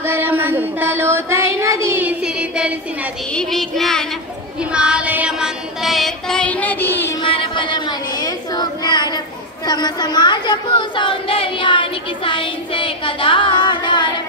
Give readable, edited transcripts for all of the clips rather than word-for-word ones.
సాగరమంత లోతైనది సిరి తెలిసినది విజ్ఞానం హిమాలయమంత ఎత్తైనది మరపదమనే సుజ్ఞానం సమాజపు సౌందర్యానికి సైన్సే కదా ఆధారం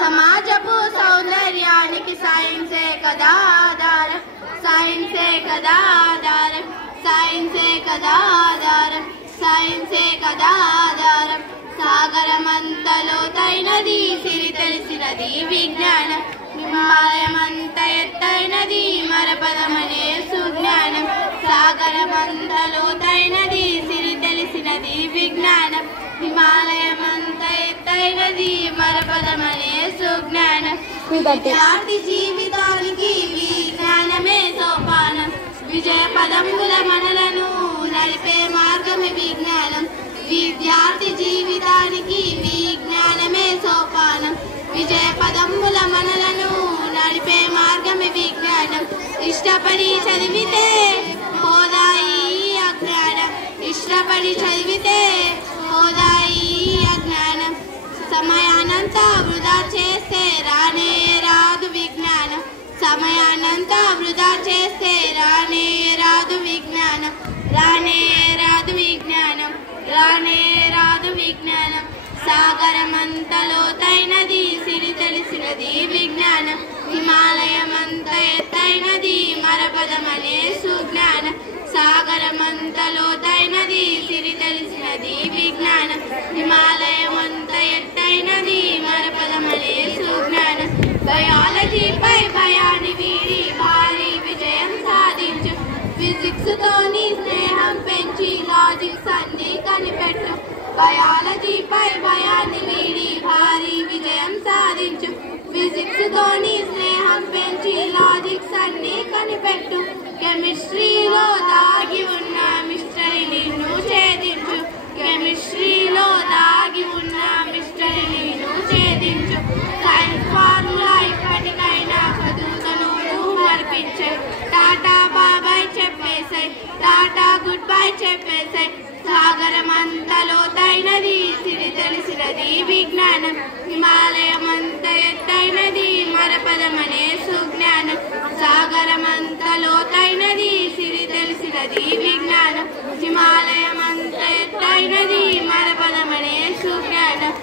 సమాజపు సౌందర్యానికి సైన్సే కదా ఆధారం సైన్సే కదా ఆధారం సైన్సే కదా ఆధారం సైన్సే కదా ఆధారం సాగరమంత లోతైనది సిరి తెలిసినది విజ్ఞానం హిమాలయమంత ఎత్తైనది మరపదమనే సుజ్ఞానం సాగరమంత లోతైనది సిరి తెలిసినది విజ్ఞానం హిమాలయమంత ఎత్తైనది మరపదమనే సుజ్ఞానం విద్యార్థి జీవితానికి విజ్ఞానమే సోపానం విజయ పదముల మనలను నడిపే మార్గమే విజ్ఞానం విద్యార్థి జీవితానికి విజ్ఞానమే సోపానం విజయ పదముల మనలను నడిపే మార్గమే విజ్ఞానం ఇష్టపడి చదివితే హోదాయి అజ్ఞానం ఇష్టపడి చదివితే హోదాయి అజ్ఞానం సమయానంతా వృధా చేస్తే రానే రాదు విజ్ఞానం సమయానంతా వృధా చేస్తే రానే రాదు విజ్ఞానం రానే రాదు విజ్ఞానం రానే రాదు విజ్ఞానం సాగరమంత లోతైనది సిరి తెలిసినది విజ్ఞానం హిమాలయమంత ఎత్తైనది మరపదమనే సుజ్ఞానం సాగరమంత లోతైనది సిరి తెలిసినది విజ్ఞానం హిమాలయమంత ఎత్తైనది మరపదమనే సుజ్ఞానం బయాలజీపై భయాన్ని వీడి భారీ విజయం సాధించు ఫిజిక్స్ తోని స్నేహం పెంచి లాజిక్స్ అన్ని కనిపెట్టు బయాలజీపై భయాన్ని వీడి భారీ విజయం సాధించు ఫిజిక్స్ తోని స్నేహం పెంచి లాజిక్స్ అన్ని కనిపెట్టు కెమిస్ట్రీలో దాగి ఉన్న మిస్టరీ నిన్ను ఛేదించు కెమిస్ట్రీలో దాగి ఉన్న మిస్టరీ నిన్ను ఛేదించు సైన్స్ ఫార్ములా ఇప్పటికైనా చదువుతను మర్పించే టాటా బాబాయ్ చెప్పేసాయి టాటా గుడ్ బై చెప్పేసాయి సాగరమంత లోతైనది సిరి తెలిసినది విజ్ఞానం హిమాలయమంత ఎత్తైనది మరపదమనే సుజ్ఞానం సాగరమంత లోతైనది సిరి తెలిసినది విజ్ఞానం హిమాలయమంత ఎత్తైనది మరపదమనే సుజ్ఞానం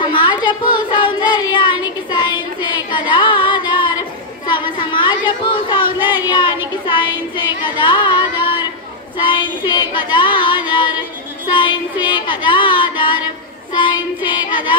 సమాజపు సౌందర్యానికి సైన్సే కదా ఆధారం సమాజపు సౌందర్యానికి సైన్సే కదా ఆధారం సైన్సే కదా ఆధారం సైన్సే కదా ఆధారం సైన్సే కదా